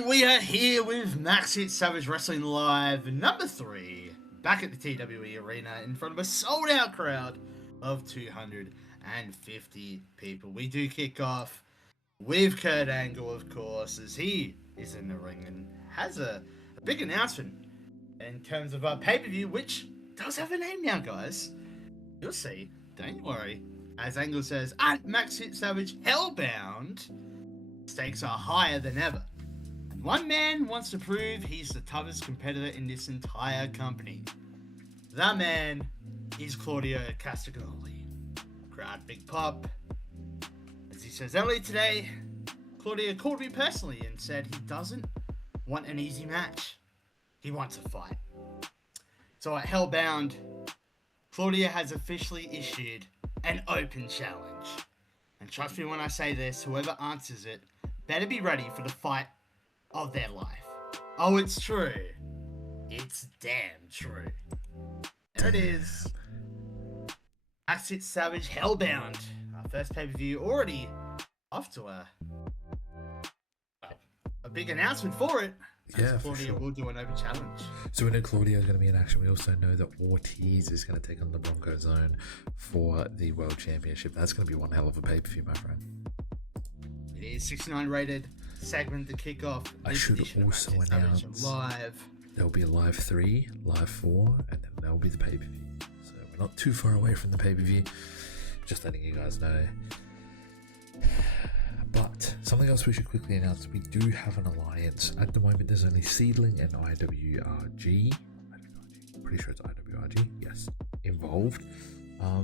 And we are here with MAXHITSAVAGE Wrestling Live number 3, back at the TEW arena in front of a sold-out crowd of 250 people. We do kick off with Kurt Angle, of course, as he is in the ring and has a big announcement in terms of our pay-per-view, which does have a name now, guys. You'll see, don't you worry. As Angle says, at MAXHITSAVAGE Hellbound, stakes are higher than ever. One man wants to prove he's the toughest competitor in this entire company. That man is Claudio Castagnoli. Crowd big pop. As he says earlier today, Claudio called me personally and said he doesn't want an easy match. He wants a fight. So at Hellbound, Claudio has officially issued an open challenge. And trust me when I say this, whoever answers it better be ready for the fight of their life. Oh, it's true. It's damn true. There it is. MAXHITSAVAGE Hellbound. Our first pay-per-view already off to a big announcement for it. Yeah, Claudio will do an open challenge. So we know Claudio is going to be in action. We also know that Ortiz is going to take on the Bronco Zone for the World Championship. That's going to be one hell of a pay-per-view, my friend. It is 69 rated segment to kick off. I should also announce live. There'll be a live 3, live 4, and then there'll be the pay-per-view. So we're not too far away from the pay-per-view. Just letting you guys know. But something else we should quickly announce, we do have an alliance. At the moment, there's only Seedling and IWRG. I'm pretty sure it's IWRG, yes, involved.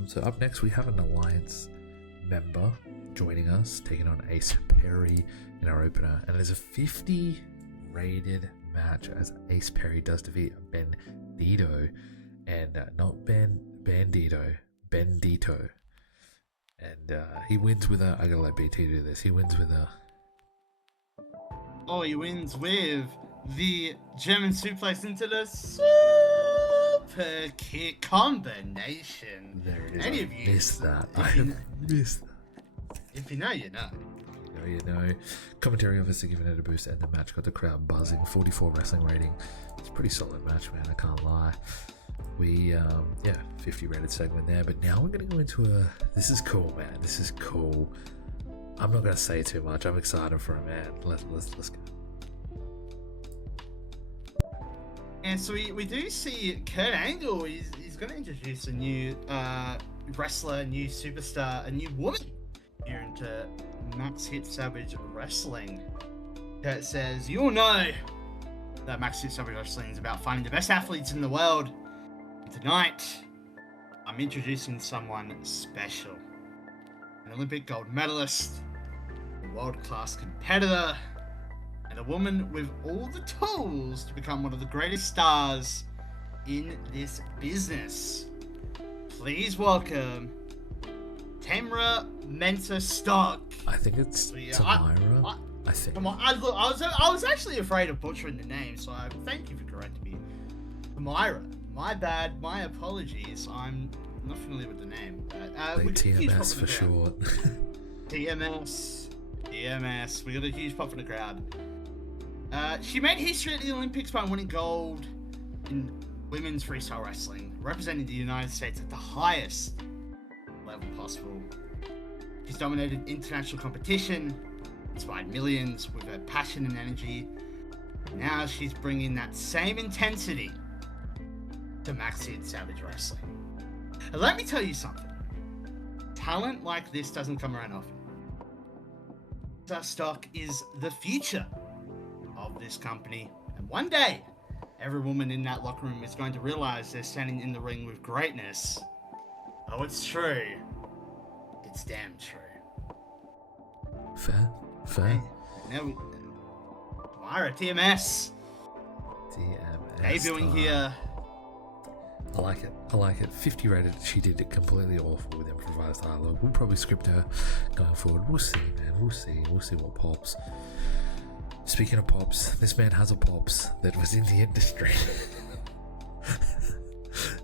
So up next, we have an alliance member joining us, taking on Ace Perry in our opener. And there's a 50 rated match as Ace Perry does defeat Bandito. And not Bandito, Bendito. And he wins with a... I gotta let BT do this. He wins with a... Oh, he wins with the German suplex into the super kick combination. There it is. Any of you missed that. I have missed that. If you know, you know. You know. Commentary obviously giving it a boost, and the match got the crowd buzzing. 44 wrestling rating. It's a pretty solid match, man. I can't lie. We 50 rated segment there, but now we're gonna go into a... This is cool, man. This is cool. I'm not gonna say too much. I'm excited for it, man. Let's go. And so we do see Kurt Angle. He's gonna introduce a new wrestler, a new superstar, a new woman here into MAXHITSAVAGE Wrestling. Kurt says, "You'll know that MAXHITSAVAGE Wrestling is about finding the best athletes in the world. Tonight, I'm introducing someone special. An Olympic gold medalist, a world-class competitor, and a woman with all the tools to become one of the greatest stars in this business. Please welcome Tamra Mensah-Stock." I think it's Tamira. I think. Come on, I was actually afraid of butchering the name, so I thank you for correcting me. Tamira. My bad, my apologies. I'm not familiar with the name. TMS for short. TMS. We got a huge pop in the crowd. She made history at the Olympics by winning gold in women's freestyle wrestling, representing the United States at the highest level possible. She's dominated international competition, inspired millions with her passion and energy. Now she's bringing that same intensity to MAXHITSAVAGE Wrestling. And let me tell you something. Talent like this doesn't come around often. Stock is the future of this company. And one day, every woman in that locker room is going to realize they're standing in the ring with greatness. Oh, it's true. It's damn true. Fair. Now Myra, TMS. Debuting here. I like it. 50 rated. She did it completely awful with improvised dialogue. We'll probably script her going forward. We'll see, man. We'll see what pops. Speaking of pops, this man has a pops that was in the industry.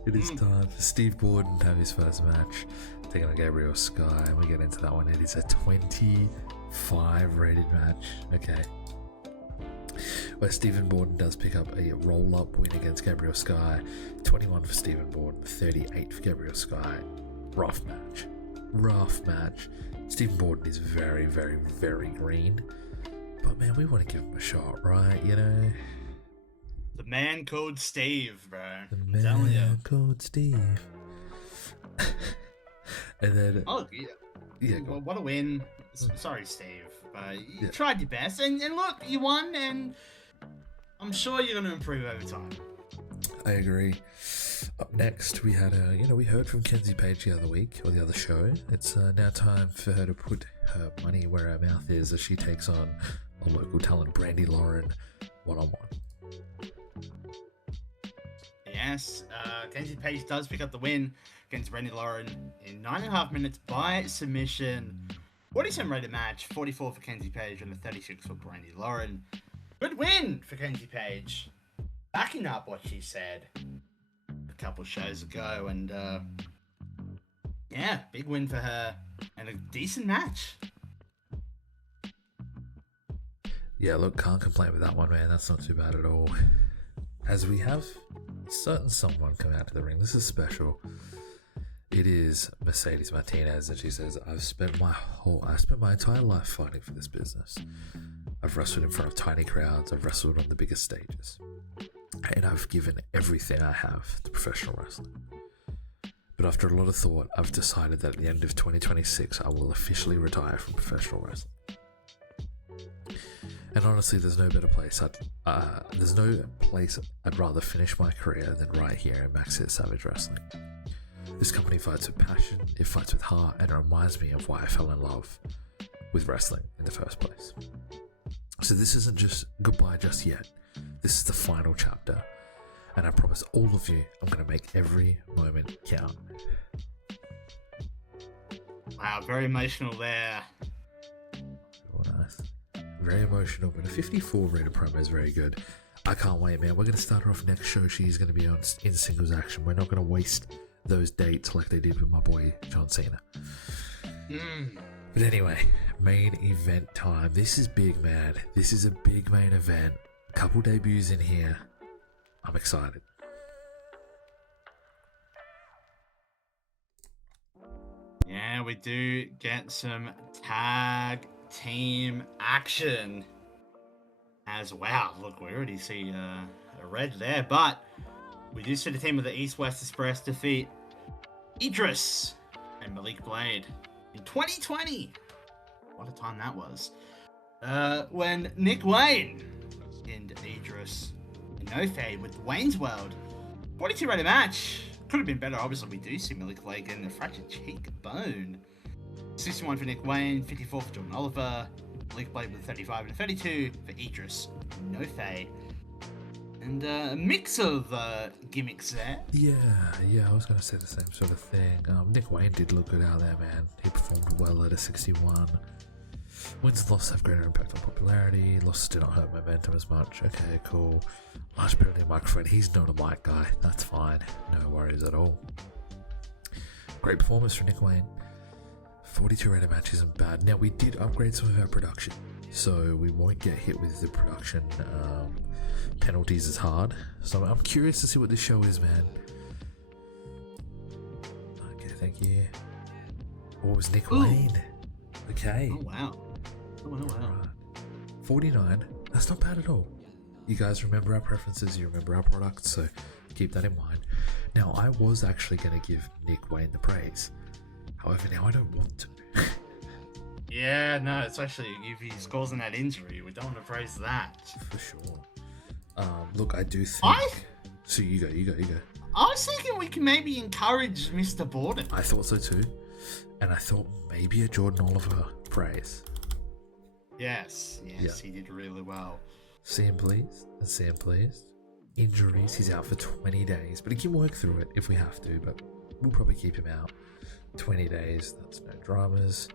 It is time for Steve Borden to have his first match, taking on Gabriel Sky, and we get into that one. It is a 25 rated match. Okay. where Stephen Borden does pick up a roll-up win against Gabriel Sky. 21 for Stephen Borden, 38 for Gabriel Sky. Rough match. Stephen Borden is very, very, very green. But man, we want to give him a shot, right? You know? The man called Steve, bro. The I'm telling you. man called Steve. And then... Oh, yeah. Well, what a win. Sorry, Steve. But you tried your best. And look, you won, and I'm sure you're going to improve over time. I agree. Up next, we had we heard from Kenzie Page the other week, or the other show. It's now time for her to put her money where her mouth is as she takes on a local talent, Brandy Lauren, one-on-one. Yes, Kenzie Page does pick up the win against Brandy Lauren in 9.5 minutes by submission. 47 rated match, 44 for Kenzie Page and a 36 for Brandy Lauren. Good win for Kenzie Page. Backing up what she said a couple shows ago, and yeah, big win for her and a decent match. Yeah, look, can't complain with that one, man. That's not too bad at all. As we have certain someone come out to the ring, this is special. It is Mercedes Martinez, and she says, I've spent my entire life fighting for this business. I've wrestled in front of tiny crowds, I've wrestled on the biggest stages, and I've given everything I have to professional wrestling. But after a lot of thought, I've decided that at the end of 2026, I will officially retire from professional wrestling. And honestly, there's no place I'd rather finish my career than right here in MAXHITSAVAGE Wrestling. This company fights with passion, it fights with heart, and it reminds me of why I fell in love with wrestling in the first place. So this isn't just goodbye just yet. This is the final chapter, and I promise all of you, I'm going to make every moment count. Wow, very emotional there. Oh, nice. Very emotional, but a 54 rated promo is very good. I can't wait, man. We're going to start her off next show. She's going to be on in singles action. We're not going to waste those dates like they did with my boy John Cena. But anyway, main event time. This is big, man. This is a big main event. A couple debuts in here. I'm excited. Yeah, we do get some tag team action as well. Look, we already see a red there, but we do see the team of the East-West Express defeat Idris and Malik Blade in 2020. What a time that was. When Nick Wayne pinned Idris in no fade with Wayne's World. 42 rated match. Could have been better. Obviously, we do see Malik Blade getting a fractured cheekbone. 61 for Nick Wayne, 54 for Jordan Oliver. Malik Blade with 35 and a 32 for Idris. No fade. And a mix of gimmicks there. Yeah, I was going to say the same sort of thing. Nick Wayne did look good out there, man. He performed well at a 61. Wins and losses have greater impact on popularity. Losses do not hurt momentum as much. Okay, cool. Large penalty microphone. He's not a mic guy. That's fine. No worries at all. Great performance from Nick Wayne. 42 rated match isn't bad. Now, we did upgrade some of our production, so we won't get hit with the production penalties as hard. So I'm curious to see what this show is, man. Okay, thank you. What was Nick Wayne? Okay. Oh, wow. Oh, wow. 49. That's not bad at all. You guys remember our preferences, you remember our products, so keep that in mind. Now, I was actually going to give Nick Wayne the praise. However, now I don't want to. Yeah, no, it's actually, if he's causing that injury, we don't want to praise that. For sure. Look, I do think... So you go. I was thinking we can maybe encourage Mr. Borden. I thought so too. And I thought maybe a Jordan Oliver praise. Yes, he did really well. See him please. Injuries, he's out for 20 days, but he can work through it if we have to, but we'll probably keep him out. 20 days, that's no dramas.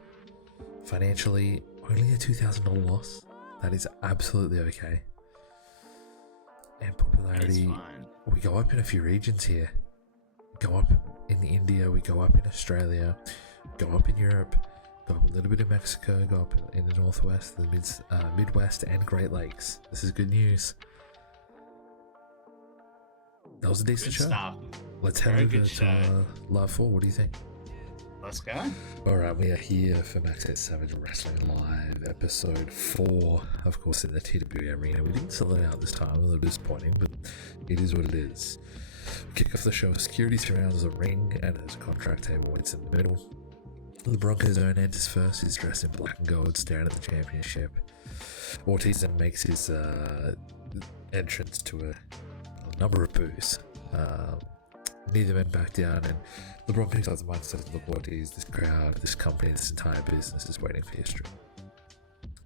Financially, only a $2,000 loss. That is absolutely okay. And popularity, we go up in a few regions here. Go up in India, we go up in Australia, go up in Europe, go up a little bit in Mexico, go up in the Northwest, the Midwest, and Great Lakes. This is good news. That was a decent show. Stuff. Let's head over to Live 4. What do you think? Let's go. Alright, we are here for MAXHITSAVAGE Wrestling Live, episode 4, of course, in the TEW arena. We didn't sell it out this time, a little disappointing, but it is what it is. Kick off the show, security surrounds the ring, and there's a contract table waits in the middle. The Broncos' own enters first. He's dressed in black and gold, staring at the championship. Ortiz then makes his entrance to a number of boos. Neither men back down, and the Broncos have the mindset of, look, Ortiz, this crowd, this company, this entire business is waiting for history.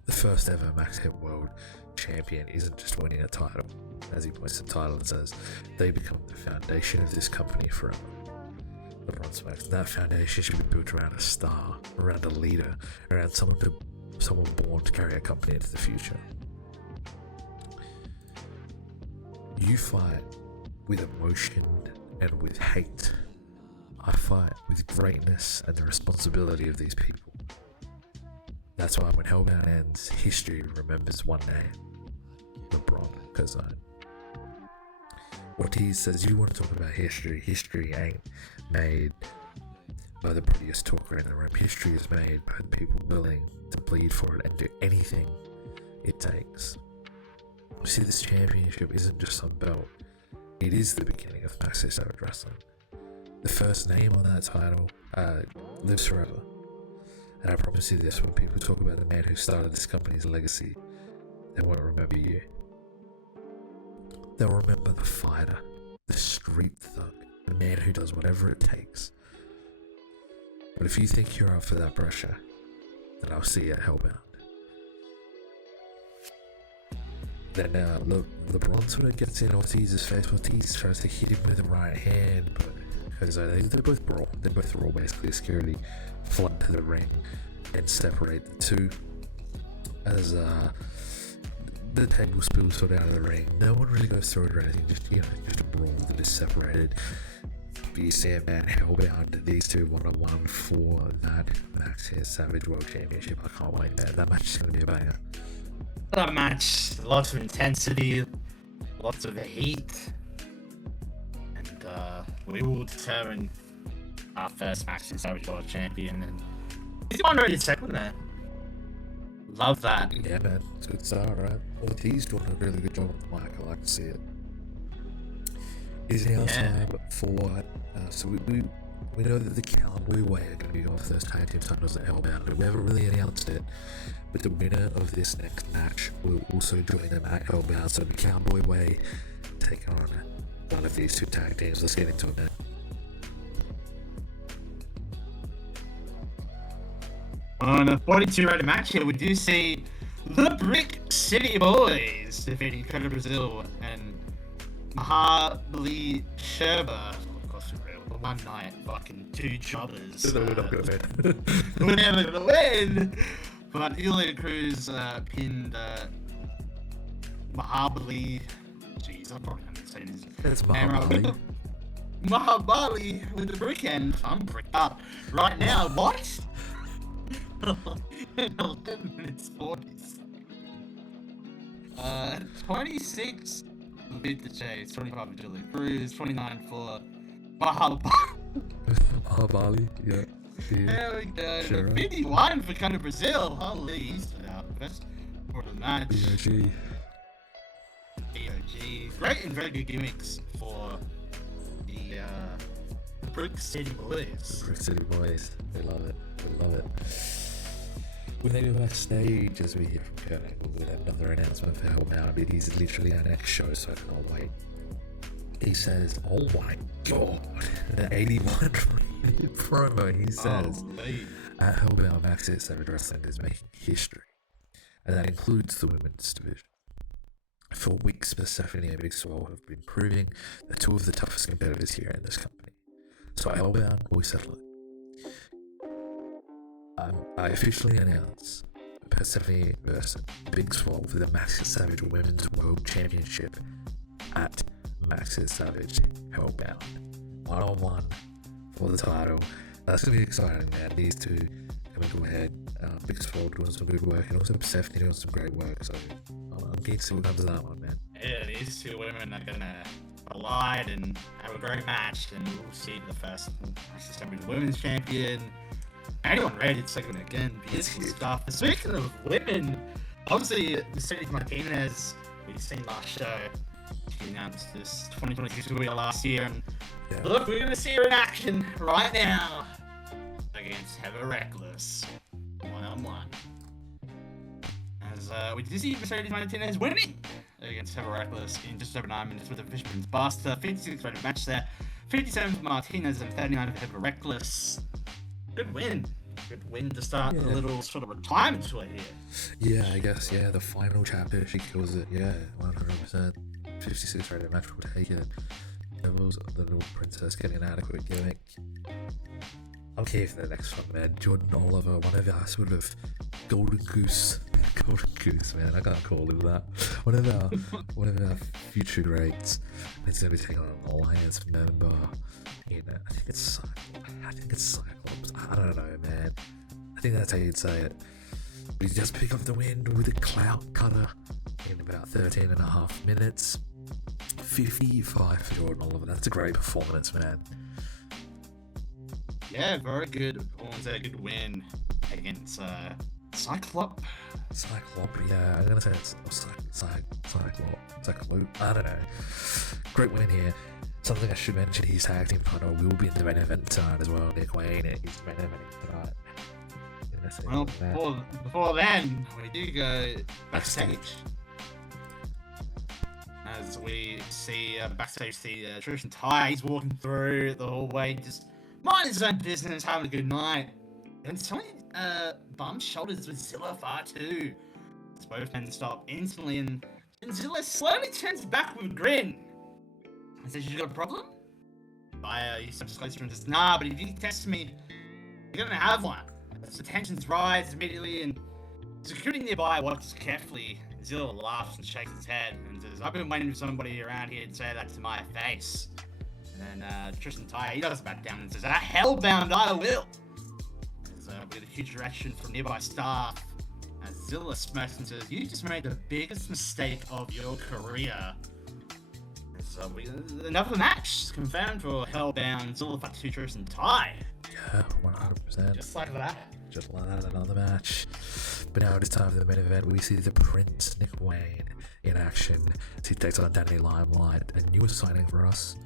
The first ever Max Hit World Champion isn't just winning a title. As he points to the title and says, they become the foundation of this company forever. LeBron smacks. That foundation should be built around a star, around a leader, around someone born to carry a company into the future. You fight with emotion and with hate. I fight with greatness and the responsibility of these people. That's why when Hellbound ends, history remembers one name: LeBron Kazan. Ortiz says, you want to talk about history. History ain't made by the prettiest talker in the room. History is made by the people willing to bleed for it and do anything it takes. You see, this championship isn't just some belt. It is the beginning of MAXHITSAVAGE Wrestling. The first name on that title lives forever. And I promise you this, when people talk about the man who started this company's legacy, they won't remember you. They'll remember the fighter, the street thug, the man who does whatever it takes. But if you think you're up for that pressure, then I'll see you at Hellbound. Then LeBron sort of gets in Ortiz's face. Ortiz tries to hit him with the right hand, but because they're both brawl. They're both raw, basically. Security flood to the ring and separate the two. As the table spills sort of out of the ring, no one really goes through it or anything. Just a brawl that is separated. But you see a man Hellbound, these two one-on-one for that MAXHITSAVAGE World Championship. I can't wait, man. That match is going to be a banger. That match, lots of intensity, lots of heat, and we will determine our first MAXHITSAVAGE World Champion. And he's on already second there. Love that. Yeah, man, it's a good start, right? Ortiz doing a really good job on the mic. I like to see it. Is now time for so we know that the Cowboy Way are going to be going for those tag team titles at Hellbound. We haven't really announced it, but the winner of this next match will also join them at Hellbound. So the Cowboy Way take on one of these two tag teams. Let's get into it, man. On a 42-rated match here, we do see the Brick City Boys defeating Contender Brazil and Mahabali Sherba. The one night fucking two jobbers. We're not gonna win. We're never gonna win. But Elite Cruz pinned Mahabali. Jeez, I'm probably not saying his name. That's Mahabali. Mahabali with the brick end. I'm bricked up right now. What? 11 minutes 40s. 26 beat the chase, 25 for Julie Cruz, 29 for Mahabali, yeah. There we go. Sure. 51 for Contender Brazil. Holy, he's out. Best for the match. BOG. Great and very good gimmicks for the Brick City Boys. The Brick City Boys. We love it. We love it. We then go backstage as we hear from Kurt Angle with another announcement for Hellbound. It is literally our next show, so I can't wait. He says, oh my god, the 81-minute promo, he says, at Hellbound, MAXHITSAVAGE Wrestling is making history. And that includes the women's division. For weeks, Persephone and Big Swole have been proving they're two of the toughest competitors here in this company. So at Hellbound, we settle it. I officially announce Persephone versus Big Swole for the MAXHITSAVAGE Women's World Championship at MAXHITSAVAGE Hellbound. 1-on-1 for the title. That's going to be exciting, man. These two go ahead. Big Swole doing some good work, and also Persephone doing some great work. So I'm keen to see what comes of that one, man. Yeah, these two women are gonna collide and have a great match, and we'll see the first women's champion. Anyone ready to second again? Beautiful stuff. Speaking of women, obviously Mercedes Martinez, we've seen last show. She announced this 2022 will be last year, and look, we're gonna see her in action right now against Heather Reckless, 1-on-1. As we did see Mercedes Martinez winning against Heather Reckless in just over 9 minutes with a Fisherman's Buster. 56 rated match there, 57 for Martinez and 39 for Heather Reckless. Good win. Good win to start the little sort of retirement tour here. Yeah, I guess, the final chapter, she kills it, 100%. 56 rated match will take it. Devil's the little princess getting an adequate gimmick. I'm here for the next one, man. Jordan Oliver, one of our sort of golden goose, man. I can't call him that. One of our future greats. He's gonna be taking on an Alliance member. You know, I think it's Cyclops. I don't know, man. I think that's how you'd say it. But he just pick up the win with a clout cutter in about 13.5 minutes. 55 for Jordan Oliver. That's a great performance, man. Yeah, very good performance. A good win against Cyclops. Yeah, I'm gonna say it's Cyclope. I don't know. Great win here. Something I should mention: his tag team partner will be in the main event tonight as well. Nick Wayne is the main event tonight. Well, before then, we do go backstage. As we see backstage, Trish and Ty, he's walking through the hallway, just minding his own business, having a good night. And Tony bumps shoulders with Zilla far too. Both men stop instantly, and Zilla slowly turns back with a grin. I says, "You got a problem?" He steps closer and says, "Nah, but if you test me, you're gonna have one." So tensions rise immediately, and security nearby watches carefully. Zilla laughs and shakes his head and says, "I've been waiting for somebody around here to say that to my face." And then Tristan Ty, he does back down and says, "Hellbound, I will." We get a huge reaction from nearby staff as Zilla smirks and says, "You just made the biggest mistake of your career." So another match confirmed for Hellbound, Zilla Fatu, Tristan Ty. Yeah, 100%. Just like that. Just like that, another match. But now it is time for the main event. We see the Prince, Nick Wayne, in action. He takes on Danny Limelight, a newest signing for us.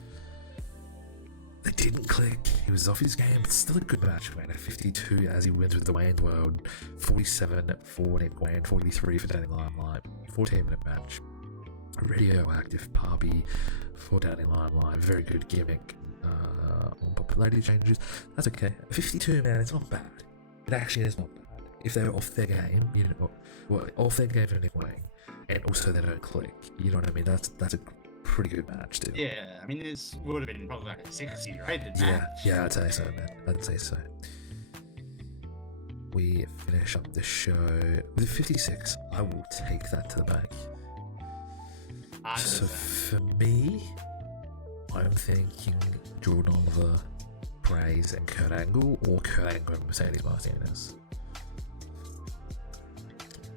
They didn't click. He was off his game, but still a good match. Wayne at 52 as he wins with the Wayne's World. 47 for Nick Wayne, 43 for Danny Limelight. 14-minute match. Radioactive Barbie for Danny Limelight. Very good gimmick. On popularity changes. That's okay. 52, man, it's not bad. It actually is not bad. If they're off their game, off their game for Nick Wayne, and also they don't click, you know what I mean? That's a pretty good match, too. Yeah, I mean, this would have been probably like a 60 rated match. Yeah, I'd say so, man. I'd say so. We finish up the show with 56. I will take that to the bank. So for me, I'm thinking Jordan Oliver, Praise, and Kurt Angle, or Kurt Angle and Mercedes Martinez.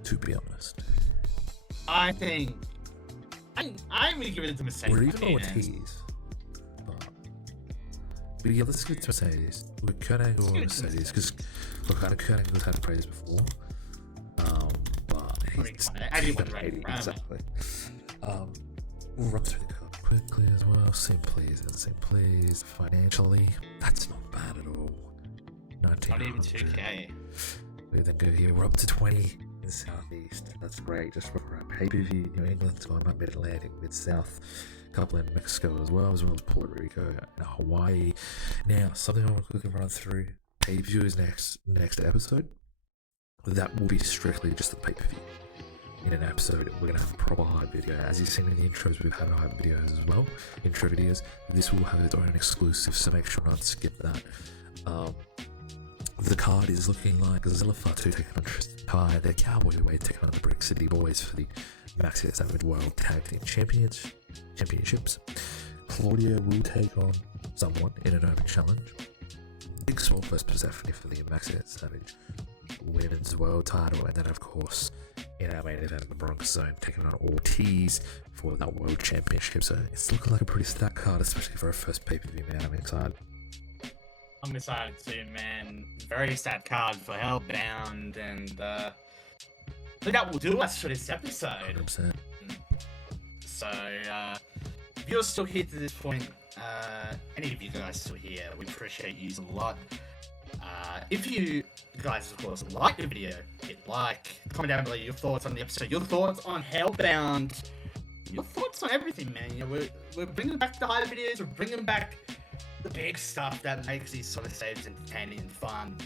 To be honest, I think I'm gonna give it to Mercedes. Or even Ortiz. But yeah, let's give it to Mercedes. With Kurt Angle or Mercedes, because look, I know Kurt Angle's had praise before, but he's exactly. We'll run through the card quickly as well. Same please. Financially, that's not bad at all. 1900. Not even 2K. We then go here. We're up to 20 in the Southeast. That's great. Just for our pay-per-view, New England's going up Mid-Atlantic, Mid-South. Couple in Mexico as well as Puerto Rico and Hawaii. Now, something I want to quickly run through. Pay-per-view is next episode. That will be strictly just the pay-per-view. In an episode, we're going to have a proper hype video. As you've seen in the intros, we've had hype videos as well. Intro videos. This will have its own exclusive, so make sure not to skip that. The card is looking like Zilla Fatu taking on Tristan Ty, their Cowboy Way taking on the Brick City Boys for the MAXHITSAVAGE World Tag Team Championships. Claudia will take on someone in an open challenge. Big Swole vs Persephone for the MAXHITSAVAGE Women's World title, and then of course in our main event, the Bronx Zone taking on Ortiz for that World Championship. So it's looking like a pretty stacked card, especially for a first pay-per-view, man. I'm excited. I'm excited too, man. Very sad card for Hellbound, and I think that will do us for this episode. 100%. So, if you're still here to this point, any of you guys still here, we appreciate you a lot. If you guys, of course, like the video, hit like, comment down below your thoughts on the episode, your thoughts on Hellbound, your thoughts on everything, man. You know, we're bringing back the highlight videos, we're bringing back the big stuff that makes these sort of saves entertaining and fun.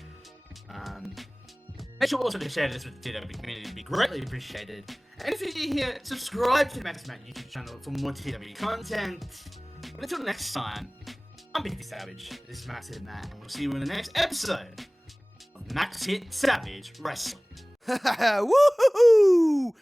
Make sure also to share this with the TEW community, it'd be greatly appreciated. And if you're new here, subscribe to the MAXHITSAVAGE YouTube channel for more TEW content. But until next time, I'm MAXHITSAVAGE, this is MAXHIT Matt, and we'll see you in the next episode of MAXHITSAVAGE Wrestling. Woohoo!